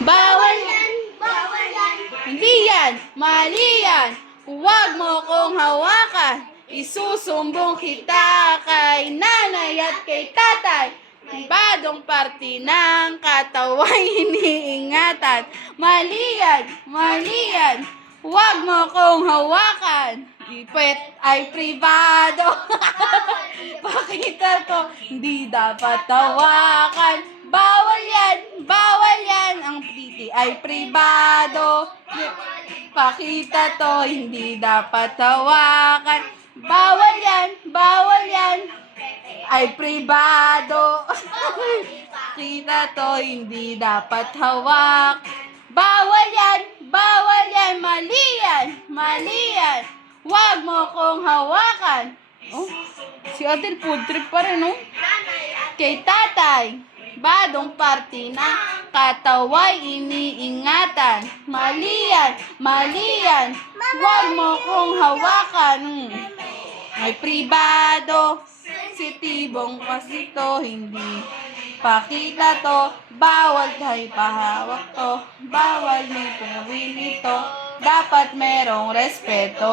Bawal yan! Bawal yan! Hindi yan, mali yan. Huwag mo kong hawakan. Isusumbong kita kay nanay at kay tatay. Badong parte ng kataway iniingatan. Mali yan, mali yan. Huwag mo kong hawakan. Ipet ay pribado. Pakita to, hindi dapat hawakan. Bawal yan. Ang titi ay pribado. Pakita to, hindi dapat hawakan. Bawal yan. Ay pribado. Kita to, hindi dapat hawak. Bawal yan, mali yan. Huwag mo kong hawakan. Oh, si Adel food trip pa rin, oh. Kay tatay, badong parte ng kataway iniingatan. Mali yan. Huwag mo kong hawakan. Ay pribado. Sensitibong kasi to, hindi pakita to. Bawal tayo pahawak to. Bawal may pagawin ito. Dapat merong respeto.